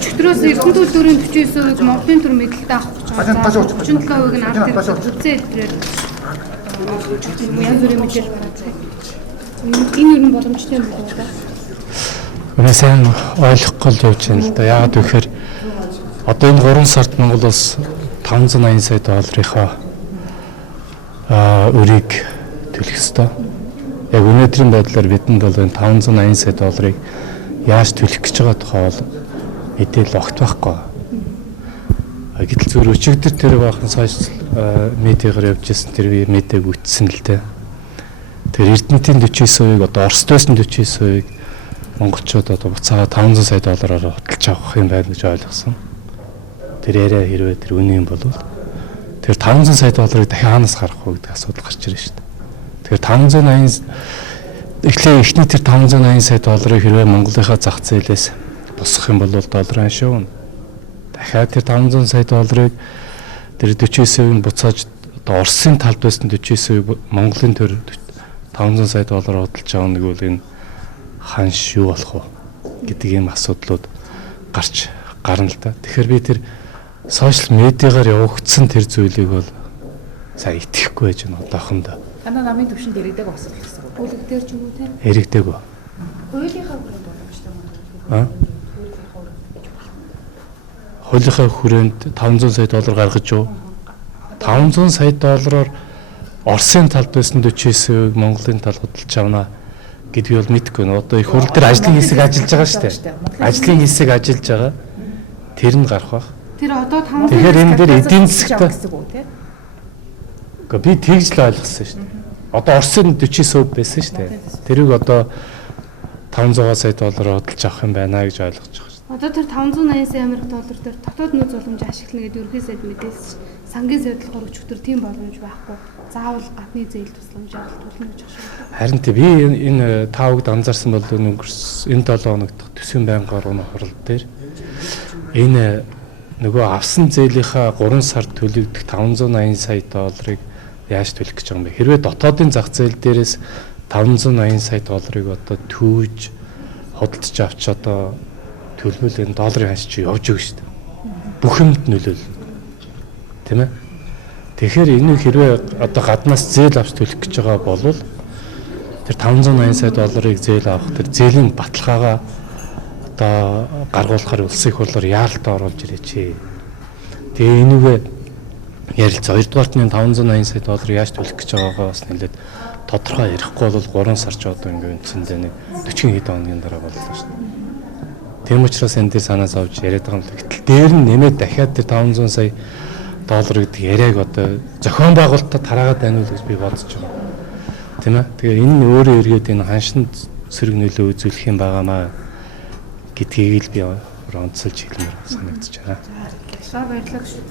Өчигдрөөс Эрдэнэ төлөвлөрийн 49%-ийг Монголын төр мэдлэлтэй авах гэж байгаа. 37%-ийг нь ард үзээ эдрээр янз бүрийн мэдээлэл гаргацгаая. Энэ ер нь боломжтой юм байна уу? Үнэ сайн ойлгохгүй л явж байна л да. Яагаад гэвэл одоо энэ 3 сард Монгол улс 580 сая долларынхаа өрийг төлөх ёстой. Яг өнөөдрийн байдлаар бидэнд бол энэ 580 сая долларыг яаж төлөх гэж байгаа тухай бол мэдээлэл огт байхгүй. Гэтэл зөвхөн өчигдөр тэр баахан сошиал медиагаар явж ирсэн тэр медиаг үтсэн л дээ. Тэр Эрдэнэтийн 49%-ийг одоо Оросдоос нь 49%-ийг монголчууд одоо буцаага 500 сая доллараар хөтлж авах юм байна гэж ойлгосон. Тэр яриа хэрвээ тэр үнэн юм бол тэр 500 сая долларыг дахин хаанаас гарах вэ гэдэг асуудал гарч ирж шүү дээ. Тэгэхээр 580 эхний тэр 580 сая долларыг хэрвээ Монголынхаа зах зээлээс босгох юм бол долларын шүү. Дахиад тэр 500 сая долларыг тэр 49%-ийг буцааж одоо Оросын талд байсан 49%-ийг Монголын төр 500 сая доллараар хөдөлж байгаа нэг бол энэ ханш юу болох вэ гэдэг ийм асуудлууд гарч гарна л да. Тэгэхээр би тэр сошиал медиагаар явагдсан тэр зүйлийг бол сайн итгэхгүй байж байна одоохондоо. Танаа намын төвшөнд иргэдэг босох гэсэн үг. Үлэг дээр ч юм уу те? Иргэдэг үү? Хуулийнхаа хүрээнд боломжтой юм. Хуулийнхаа хүрээнд 500 сая доллар гаргаж юу? 500 сая доллараар Оросын талд байсан 49%-ийг Монголын тал хөдөлж авна гэдгийг бол мэдэхгүй нэ. Одоо их хурл дээр ажлын хэсэг ажиллаж байгаа шүү дээ. Ажлын хэсэг ажиллаж байгаа. Тэр нь гарах байх. Тэр одоо 500 Тэгэхээр энэ дээр эдийн засгт гэсэн үг тийм. Гэхдээ би тэгж л ойлгосон шүү дээ. Одоо Оросын 49% байсан шүү дээ. Тэрийг одоо 500 сая доллараар хөдөлж авах юм байна гэж ойлгож байгаа шүү дээ. Одоо тэр 580 сая Америк доллар дээр дотоод нөөц боломж ашиглана гэдэг ерөнхий сайд мэдээлсэн. Сангийн сайдлахаар өчигдөр тийм боломж байхгүй. Заавал гадны зээл тусламж авалтуулна гэж байна. Харин тийм би энэ тавд анзаарсан бол энэ 7 хоногт төсвийн байнгын орны хурал дээр энэ нөгөө авсан зээлийнхаа 3 сард төлөгдөх 580 сая долларыг яаж төлөх гэж байгаа юм бэ? Хэрвээ дотоодын зах зээл дээрээс 580 сая долларыг одоо төвж худалдаж авч одоо төлбөл энэ долларын ханш чи явж өгнө шүү дээ. Бүх юмд нөлөөлнө. Тийм ээ? Тэгэхээр энэ хэрвээ одоо гаднаас зээл авч төлөх гэж байгаа бол тэр 580 сая долларыг зээл авах тэр зээлийн баталгаагаа одоо гаргуулахаар улсын хурлаар яаралтай оруулж ирээч. Тэгээ энэгээ ярилцаа. Хоёрдугаарт нь 580 сая доллар яаж төлөх гэж байгаагаа бас нэлээд тодорхой ярихгүй бол 3 сар ч одоо ингээд үндсэндээ нэг 40 хэдэн хоногийн дараа боллоо шүү дээ. Тийм учраас энэ дээр санаа зовж яриад байгаа юм л. Гэтэл дээр нь нэмээд дахиад тэр 500 сая доллар гэдэг яриаг одоо зохион байгуулалтад тараагаад байна уу гэж би бодож байна. Тийм ээ. Тэгээ энэ нь өөрөө эргээд энэ ханшинд сөрөг нөлөө үзүүлэх юм байгаамаа гэдгийг л би онцолж хэлмээр санагдаж байна. За баярлалаа шүү.